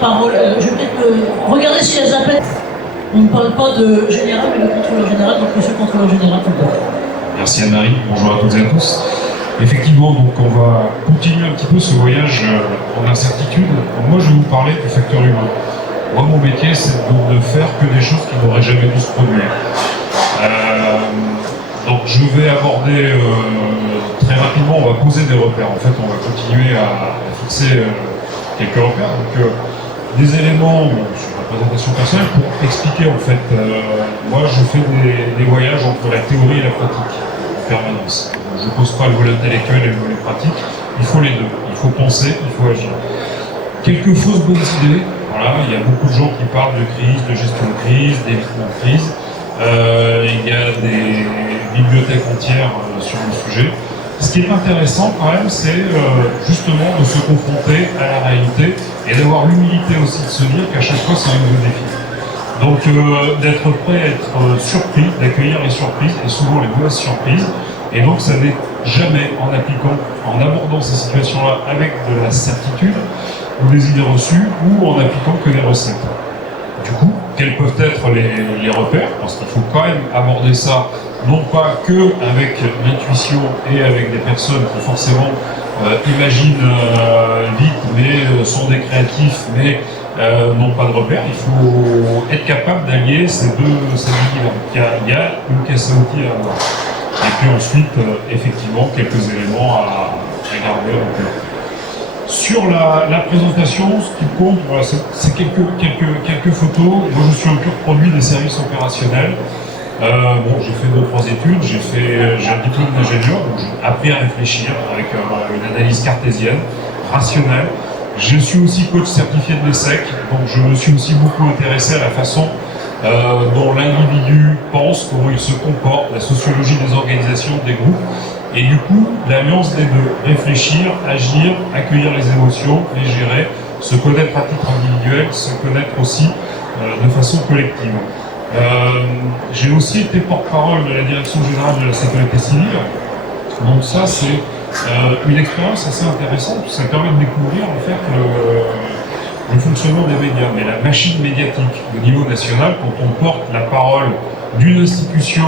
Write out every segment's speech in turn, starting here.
Parole, je vais peut-être regarder si elles appellent. On ne parle pas de général, mais de contrôleur général, donc monsieur le contrôleur général tout d'abord. Merci Anne-Marie, bonjour à toutes et à tous. Effectivement, donc on va continuer un petit peu ce voyage en incertitude. Moi, je vais vous parler du facteur humain. Moi, mon métier, c'est de faire que des choses qui n'auraient jamais dû se produire. Donc, je vais aborder très rapidement, on va poser des repères. En fait, on va continuer à fixer quelques repères. Donc, des éléments sur la présentation personnelle pour expliquer, en fait, moi, je fais des voyages entre la théorie et la pratique en permanence. Je ne pose pas le volet intellectuel et le volet pratique, il faut les deux. Il faut penser, il faut agir. Quelques fausses bonnes idées. Voilà, il y a beaucoup de gens qui parlent de crise, de gestion de crise, d'évitement de crise. Il y a des bibliothèques entières sur le sujet. Ce qui est intéressant quand même, c'est justement de se confronter à la réalité et d'avoir l'humilité aussi de se dire qu'à chaque fois c'est un nouveau défi. Donc d'être prêt à être surpris, d'accueillir les surprises et souvent les mauvaises surprises. Et donc ça n'est jamais en appliquant, en abordant ces situations-là avec de la certitude ou des idées reçues ou en appliquant que des recettes. Du coup, quels peuvent être les repères? Parce qu'il faut quand même aborder ça non pas que avec l'intuition et avec des personnes qui forcément imaginent vite, mais sont des créatifs, mais n'ont pas de repères. Il faut être capable d'allier ces deux divers. Il y a une caisse à outils à avoir. Et puis ensuite, effectivement, quelques éléments à garder en tête. Sur la présentation, ce qui compte, voilà, c'est quelques photos. Moi, je suis un pur produit des services opérationnels. J'ai fait 2-3 études, j'ai un diplôme d'ingénieur, donc j'ai appris à réfléchir avec une analyse cartésienne, rationnelle. Je suis aussi coach certifié de l'ESSEC, donc je me suis aussi beaucoup intéressé à la façon dont l'individu pense, comment il se comporte, la sociologie des organisations, des groupes, et du coup, l'alliance des deux, réfléchir, agir, accueillir les émotions, les gérer, se connaître à titre individuel, se connaître aussi de façon collective. J'ai aussi été porte-parole de la Direction Générale de la Sécurité Civile, donc ça c'est une expérience assez intéressante, ça permet de découvrir en fait le fonctionnement des médias, mais la machine médiatique au niveau national, quand on porte la parole d'une institution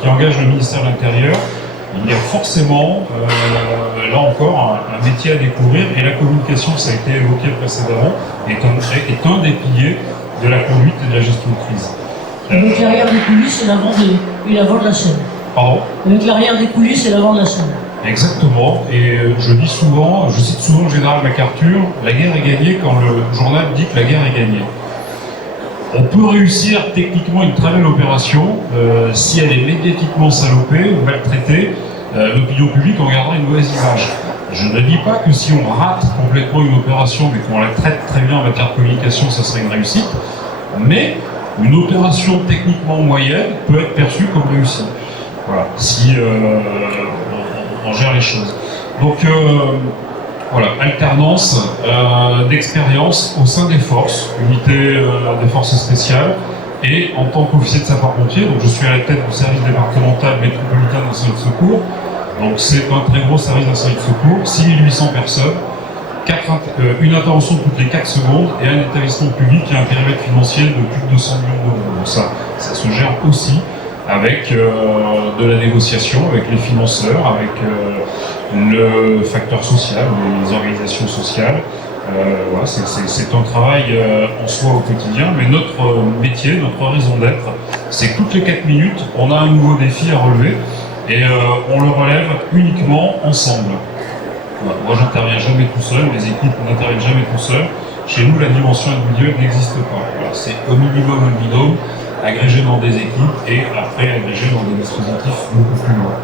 qui engage le ministère de l'Intérieur, il y a forcément, là encore, un métier à découvrir, et la communication, ça a été évoqué précédemment, est un des piliers de la conduite et de la gestion de crise. Donc l'arrière des coulisses et l'avant de la scène. Pardon? Donc l'arrière des coulisses et l'avant de la scène. Exactement, et je cite souvent le général MacArthur, la guerre est gagnée quand le journal dit que la guerre est gagnée. On peut réussir techniquement une très belle opération si elle est médiatiquement salopée ou maltraitée, l'opinion publique en gardera une mauvaise image. Je ne dis pas que si on rate complètement une opération mais qu'on la traite très bien en matière de communication, ça serait une réussite, mais une opération techniquement moyenne peut être perçue comme réussie. Voilà, si on gère les choses. Donc voilà, alternance d'expérience au sein des forces, unité des forces spéciales, et en tant qu'officier de sapeur-pompier, donc je suis à la tête du service départemental métropolitain d'incendie de secours. Donc c'est un très gros service d'incendie de secours, 6800 personnes, une intervention toutes les 4 secondes et un établissement public qui a un périmètre financier de plus de 200 millions d'euros. Donc ça se gère aussi avec de la négociation, avec les financeurs, avec le facteur social, les organisations sociales. Voilà, c'est un travail en soi au quotidien, mais notre métier, notre raison d'être, c'est que toutes les 4 minutes, on a un nouveau défi à relever et on le relève uniquement ensemble. Voilà. Moi, j'interviens jamais tout seul, les équipes n'interviennent jamais tout seul. Chez nous, la dimension individuelle n'existe pas. Voilà, c'est au minimum un binôme, agrégé dans des équipes et après agrégé dans des dispositifs beaucoup plus loin.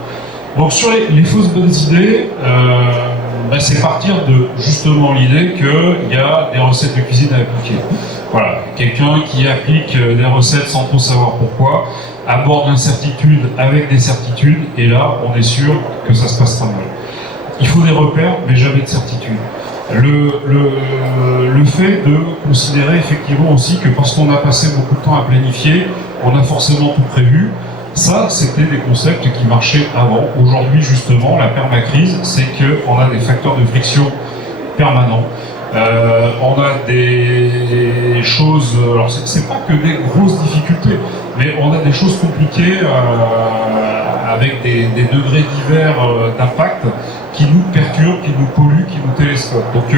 Donc sur les fausses bonnes idées, c'est partir de justement l'idée qu'il y a des recettes de cuisine à appliquer. Voilà, quelqu'un qui applique des recettes sans trop savoir pourquoi, aborde l'incertitude avec des certitudes, et là on est sûr que ça se passera mal. Il faut des repères, mais jamais de certitude. Le fait de considérer effectivement aussi que parce qu'on a passé beaucoup de temps à planifier, on a forcément tout prévu, ça c'était des concepts qui marchaient avant. Aujourd'hui justement, la permacrise, c'est qu'on a des facteurs de friction permanents. On a des choses, alors c'est pas que des grosses difficultés, mais on a des choses compliquées avec des degrés divers d'impact qui nous perturbent, qui nous polluent, qui nous télescopent. Donc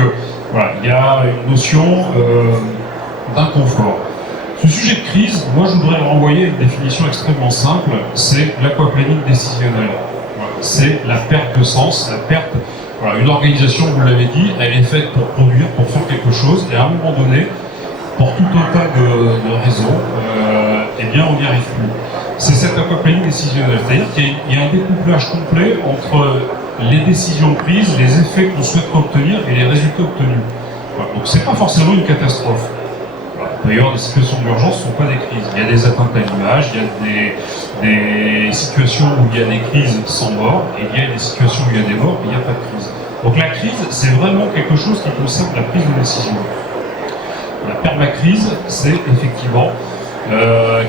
voilà, il y a une notion d'inconfort. Ce sujet de crise, moi je voudrais renvoyer à une définition extrêmement simple, c'est l'aquaplaning décisionnel. Voilà, c'est la perte de sens, la perte. Voilà, une organisation, vous l'avez dit, elle est faite pour produire, pour faire quelque chose, et à un moment donné, pour tout un tas de raisons, eh bien on n'y arrive plus. C'est cet aquaplaning décisionnel, c'est-à-dire qu'il y a un découplage complet entre les décisions prises, les effets qu'on souhaite obtenir et les résultats obtenus. Voilà, donc c'est pas forcément une catastrophe. D'ailleurs, des situations d'urgence ne sont pas des crises. Il y a des atteintes à l'image, il y a des situations où il y a des crises sans mort, et il y a des situations où il y a des morts et il n'y a pas de crise. Donc la crise, c'est vraiment quelque chose qui concerne la prise de décision. La permacrise, c'est effectivement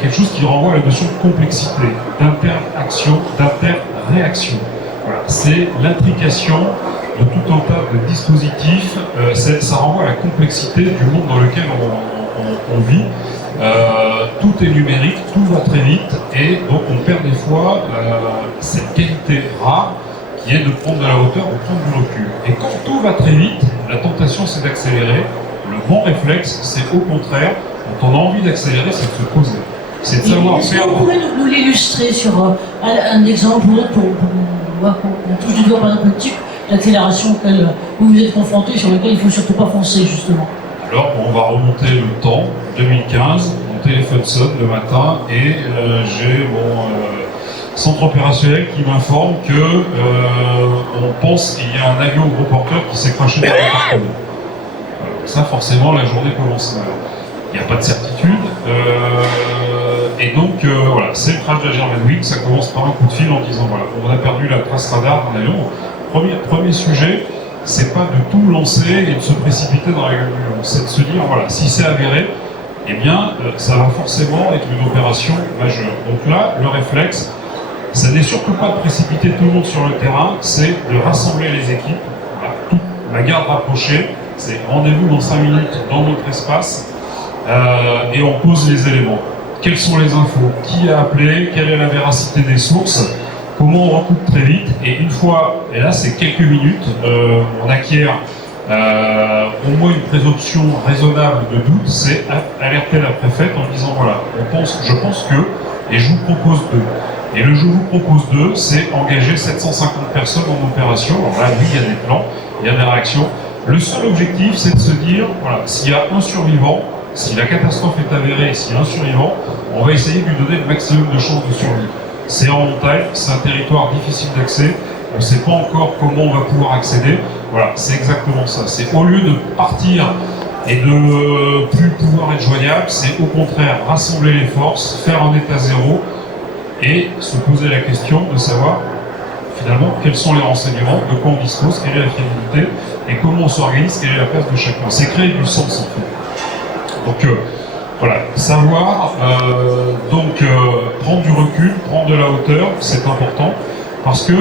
quelque chose qui renvoie à la notion de complexité, d'interaction, d'interréaction. Voilà. C'est l'intrication de tout un tas de dispositifs, ça renvoie à la complexité du monde dans lequel on vit. Tout est numérique, tout va très vite, et donc on perd des fois cette qualité rare qui est de prendre de la hauteur, de prendre du recul. Et quand tout va très vite, la tentation c'est d'accélérer. Le bon réflexe, c'est au contraire, quand on a envie d'accélérer, c'est de se poser. C'est de savoir Est-ce faire. que vous pouvez nous l'illustrer sur un exemple ou autre qu'on touche du doigt, par exemple, le type d'accélération auquel vous vous êtes confronté, sur lequel il ne faut surtout pas foncer, justement? Alors, on va remonter le temps, 2015, mon téléphone sonne le matin et j'ai mon centre opérationnel qui m'informe que on pense qu'il y a un avion gros porteur qui s'est craché dans l'appartement. Ça, forcément, la journée commence mal. Il n'y a pas de certitude. Et donc, voilà, c'est le crash de la Germanwings. Ça commence par un coup de fil en disant voilà, on a perdu la trace radar d'un avion. Premier sujet, c'est pas de tout lancer et de se précipiter dans la gueule du lion. C'est de se dire voilà, si c'est avéré, eh bien, ça va forcément être une opération majeure. Donc là, le réflexe, ça n'est surtout pas de précipiter tout le monde sur le terrain, c'est de rassembler les équipes, la garde rapprochée. C'est rendez-vous dans 5 minutes dans notre espace et on pose les éléments. Quelles sont les infos? Qui a appelé? Quelle est la véracité des sources? Comment on recoupe très vite? Et une fois, et là c'est quelques minutes, on acquiert au moins une présomption raisonnable de doute, c'est alerter la préfète en disant voilà, je pense que, et je vous propose deux. Et le je vous propose deux, c'est engager 750 personnes en opération. Alors là, oui, il y a des plans, il y a des réactions. Le seul objectif, c'est de se dire, voilà, s'il y a un survivant, si la catastrophe est avérée et s'il y a un survivant, on va essayer de lui donner le maximum de chances de survie. C'est en montagne, c'est un territoire difficile d'accès, on ne sait pas encore comment on va pouvoir accéder. Voilà, c'est exactement ça. C'est au lieu de partir et de plus pouvoir être joignable, c'est au contraire rassembler les forces, faire un état zéro et se poser la question de savoir finalement quels sont les renseignements, de quoi on dispose, quelle est la fiabilité et comment on s'organise, quelle est la place de chacun. C'est créer du sens en fait. Donc voilà, savoir, prendre du recul, prendre de la hauteur, c'est important parce que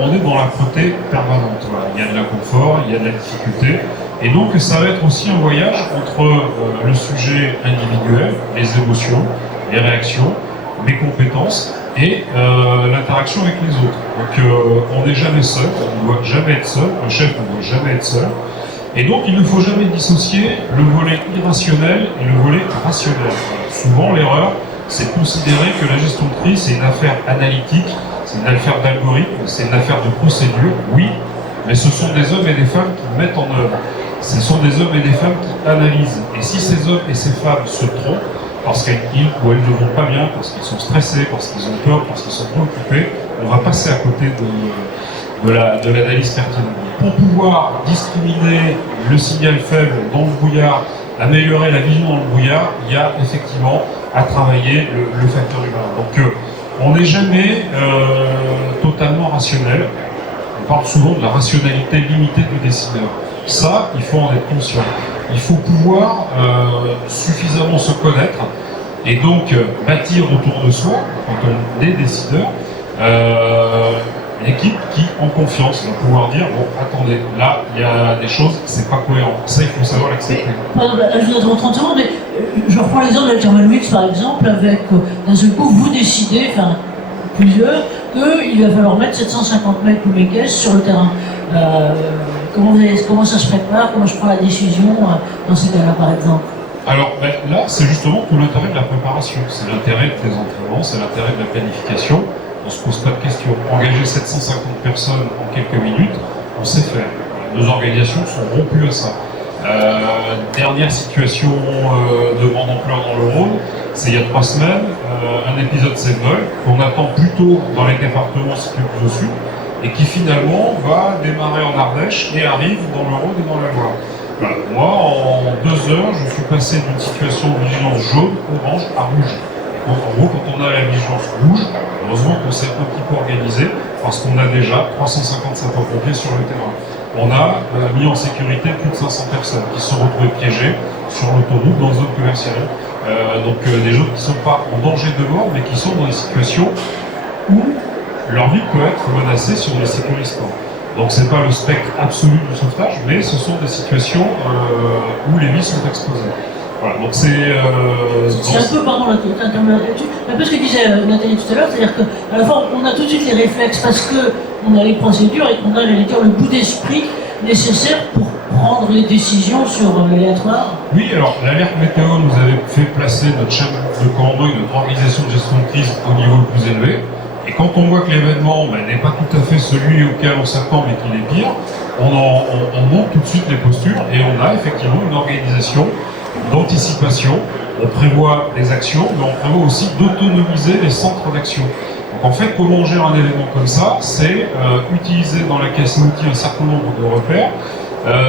on est dans la l'âpreté permanente. Voilà. Il y a de l'inconfort, il y a de la difficulté et donc ça va être aussi un voyage entre le sujet individuel, les émotions, les réactions, les compétences et l'interaction avec les autres. Donc on n'est jamais seul, on ne doit jamais être seul, un chef ne doit jamais être seul. Et donc il ne faut jamais dissocier le volet irrationnel et le volet rationnel. Voilà. Souvent l'erreur, c'est de considérer que la gestion de crise c'est une affaire analytique, c'est une affaire d'algorithme, c'est une affaire de procédure, oui, mais ce sont des hommes et des femmes qui mettent en œuvre. Ce sont des hommes et des femmes qui analysent. Et si ces hommes et ces femmes se trompent, parce qu'ils ou elles ne vont pas bien, parce qu'ils sont stressés, parce qu'ils ont peur, parce qu'ils sont préoccupés, on va passer à côté de l'analyse pertinente. Pour pouvoir discriminer le signal faible dans le brouillard, améliorer la vision dans le brouillard, il y a effectivement à travailler le facteur humain. Donc on n'est jamais totalement rationnel. On parle souvent de la rationalité limitée du décideur. Ça, il faut en être conscient. Il faut pouvoir suffisamment se connaître et donc bâtir autour de soi, quand on est décideur, une équipe qui, en confiance, va pouvoir dire bon, attendez, là, il y a des choses, c'est pas cohérent. Ça, il faut savoir l'accepter. Pardon, je vous attends 30 secondes, mais je reprends l'exemple de la Thermomix par exemple, avec d'un seul coup, vous décidez, enfin plusieurs, qu'il va falloir mettre 750 mètres ou caisses sur le terrain. Comment ça se prépare, comment je prends la décision dans ces cas-là par exemple? Alors là, c'est justement tout l'intérêt de la préparation, c'est l'intérêt des entraînements, c'est l'intérêt de la planification. On ne se pose pas de questions. Engager 750 personnes en quelques minutes, on sait faire. Nos organisations sont rompues à ça. Dernière situation de grande ampleur dans le Rhône, c'est il y a 3 semaines, un épisode Seine-Nol qu'on attend plutôt dans les départements situés plus au sud et qui finalement va démarrer en Ardèche et arrive dans le Rhône et dans la Loire. Voilà. Moi, en 2 heures, je suis passé d'une situation de vigilance jaune, orange à rouge. En gros, quand on a la vigilance rouge, heureusement qu'on s'est un petit peu organisé parce qu'on a déjà 350 sapeurs-pompiers sur le terrain. On a mis en sécurité plus de 500 personnes qui se sont retrouvées piégées sur l'autoroute dans une zone commerciale. Donc des gens qui ne sont pas en danger de mort, mais qui sont dans des situations où leur vie peut être menacée si on ne les sécurise pas. Donc c'est pas le spectre absolu du sauvetage, mais ce sont des situations où les vies sont exposées. Voilà, donc c'est un peu, pardon, un peu ce que disait Nathalie tout à l'heure, c'est-à-dire qu'à la fois on a tout de suite les réflexes parce qu'on a les procédures et qu'on a le bout d'esprit nécessaire pour prendre les décisions sur l'aléatoire. Oui, alors l'alerte météo nous avait fait placer notre chaîne de commandement et notre organisation de gestion de crise au niveau le plus élevé. Et quand on voit que l'événement n'est pas tout à fait celui auquel on s'attend mais qu'il est pire, on monte tout de suite les postures et on a effectivement une organisation d'anticipation. On prévoit des actions, mais on prévoit aussi d'autonomiser les centres d'action. Donc en fait, comment on gère un événement comme ça, c'est utiliser dans la caisse à outils un certain nombre de repères,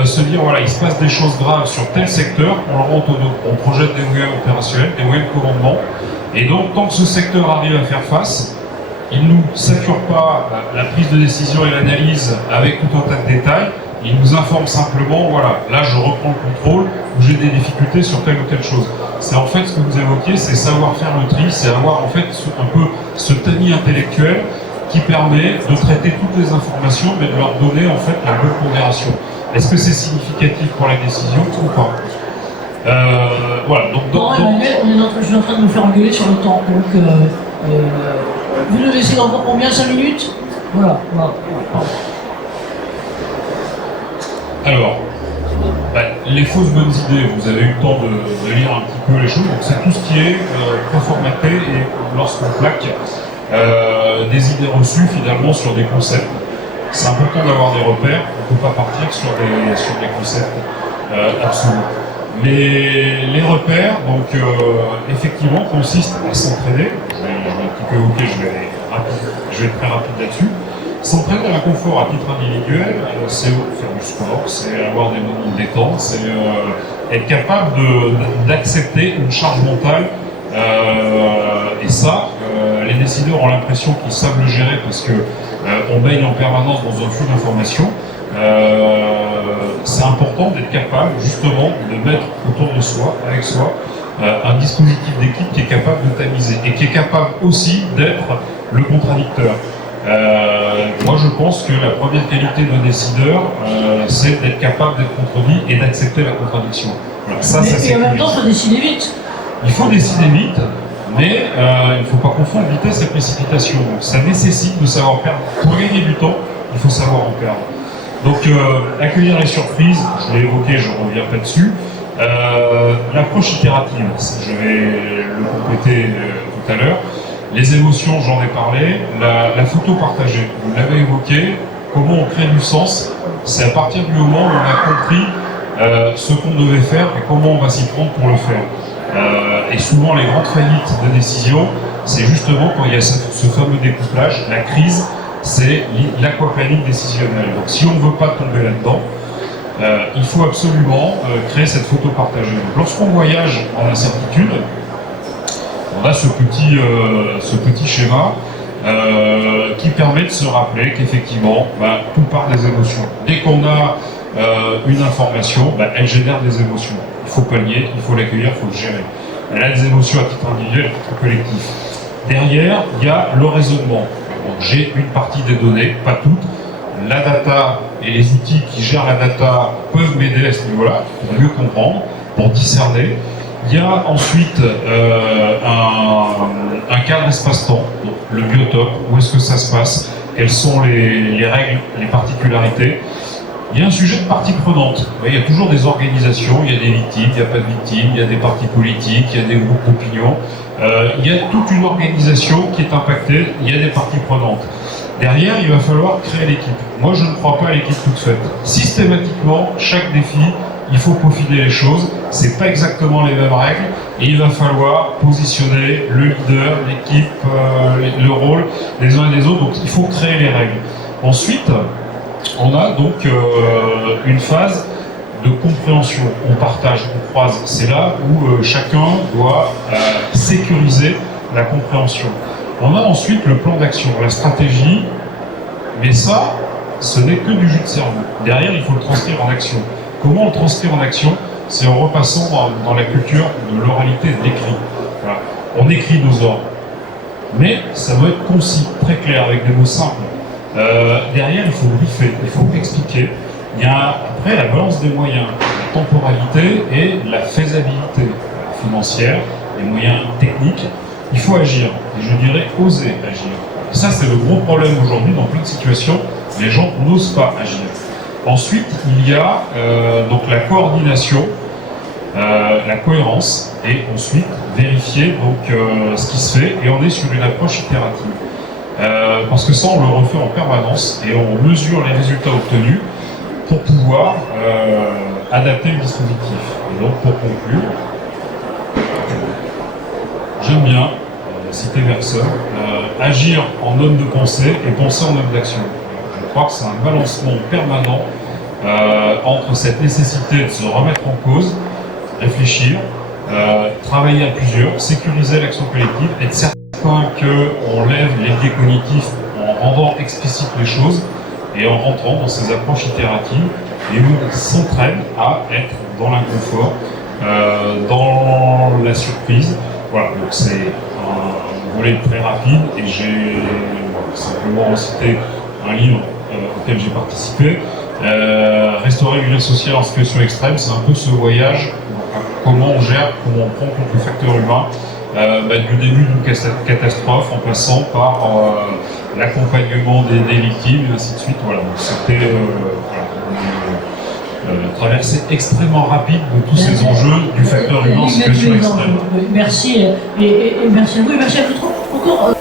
se dire voilà, il se passe des choses graves sur tel secteur, on le rend autonome, on projette des moyens opérationnels, des moyens de commandement, et donc tant que ce secteur arrive à faire face, il ne nous sature pas la prise de décision et l'analyse avec tout un tas de détails, il nous informe simplement, voilà, là je reprends le contrôle, ou j'ai des difficultés sur telle ou telle chose. C'est en fait ce que vous évoquiez, c'est savoir faire le tri, c'est avoir en fait un peu ce tamis intellectuel qui permet de traiter toutes les informations, mais de leur donner en fait la bonne pondération. Est-ce que c'est significatif pour la décision ou pas? Voilà, donc... Emmanuel, je suis en train de me faire engueuler sur le temps, donc... vous nous laissez encore combien? 5 minutes? Voilà. Alors, les fausses bonnes idées, vous avez eu le temps de lire un petit peu les choses, donc c'est tout ce qui est préformaté et lorsqu'on plaque des idées reçues finalement sur des concepts. C'est important d'avoir des repères, on ne peut pas partir sur des concepts absolus. Mais les repères, donc effectivement, consistent à s'entraîner. Je vais un petit peu évoquer, je vais être très rapide là-dessus. S'entraîner à l'inconfort à titre individuel, c'est faire du sport, c'est avoir des moments de détente, c'est être capable d'accepter une charge mentale. Et ça, les décideurs ont l'impression qu'ils savent le gérer parce que on baigne en permanence dans un flux d'informations. C'est important d'être capable justement de mettre autour de soi, avec soi, un dispositif d'équipe qui est capable de tamiser et qui est capable aussi d'être le contradicteur. Moi je pense que la première qualité d'un décideur, c'est d'être capable d'être contredit et d'accepter la contradiction. Voilà, ça, et en même temps, il faut décider vite. Il faut décider vite, mais il ne faut pas confondre vitesse et précipitation. Donc, ça nécessite de savoir perdre. Pour gagner du temps, il faut savoir en perdre. Donc accueillir les surprises, je l'ai évoqué, je ne reviens pas dessus. L'approche itérative, je vais le compléter tout à l'heure. Les émotions, j'en ai parlé. La photo partagée, vous l'avez évoqué. Comment on crée du sens, c'est à partir du moment où on a compris ce qu'on devait faire et comment on va s'y prendre pour le faire. Et souvent, les grandes faillites de décision, c'est justement quand il y a ce fameux découplage, la crise, c'est l'aquaplaning décisionnel. Donc si on ne veut pas tomber là-dedans, il faut absolument créer cette photo partagée. Donc, lorsqu'on voyage en incertitude, on a ce petit schéma qui permet de se rappeler qu'effectivement, tout part des émotions. Dès qu'on a une information, elle génère des émotions. Il faut pallier, il faut l'accueillir, il faut le gérer. Elle a des émotions à titre individuel, à titre collectif. Derrière, il y a le raisonnement. Donc j'ai une partie des données, pas toutes. La data et les outils qui gèrent la data peuvent m'aider à ce niveau-là, pour mieux comprendre, pour discerner. Il y a ensuite un cadre espace-temps, donc le biotope, où est-ce que ça se passe, quelles sont les règles, les particularités. Il y a un sujet de parties prenantes. Il y a toujours des organisations, il y a des victimes, il n'y a pas de victimes, il y a des partis politiques, il y a des groupes d'opinion. Il y a toute une organisation qui est impactée, il y a des parties prenantes. Derrière, il va falloir créer l'équipe. Moi, je ne crois pas à l'équipe toute faite. Systématiquement, chaque défi, il faut peaufiner les choses. C'est pas exactement les mêmes règles. Et il va falloir positionner le leader, l'équipe, le rôle des uns et des autres. Donc, il faut créer les règles. Ensuite, on a donc une phase de compréhension. On partage, on croise. C'est là où chacun doit sécuriser la compréhension. On a ensuite le plan d'action, la stratégie, mais ça, ce n'est que du jus de cerveau. Derrière, il faut le transcrire en action. Comment on le transcrit en action? C'est en repassant dans la culture de l'oralité et de l'écrit. Voilà. On écrit nos ordres, mais ça doit être concis, très clair, avec des mots simples. Derrière, il faut briefer, il faut expliquer. Il y a après la balance des moyens, la temporalité et la faisabilité financière, les moyens techniques. Il faut agir, et je dirais oser agir. Et ça, c'est le gros problème aujourd'hui dans plein de situations. Les gens n'osent pas agir. Ensuite, il y a donc la coordination, la cohérence, et ensuite vérifier donc ce qui se fait. Et on est sur une approche itérative. Parce que ça, on le refait en permanence et on mesure les résultats obtenus pour pouvoir adapter le dispositif. Et donc, pour conclure, j'aime bien citer Bergson, agir en homme de pensée et penser en homme d'action. Je crois que c'est un balancement permanent entre cette nécessité de se remettre en cause, réfléchir, travailler à plusieurs, sécuriser l'action collective, être certain qu'on lève les biais cognitifs en rendant explicite les choses et en rentrant dans ces approches itératives et où on s'entraîne à être dans l'inconfort, dans la surprise. Voilà, donc c'est un volet très rapide et j'ai simplement cité un livre auquel j'ai participé. Restaurer le lien social en situation extrême, c'est un peu ce voyage, comment on gère, comment on prend compte le facteur humain, du début d'une catastrophe en passant par l'accompagnement des victimes et ainsi de suite. Voilà, donc c'était une traversée extrêmement rapide de tous ces enjeux du facteur humain en situation extrême. Merci et merci à vous et merci à vous. Encore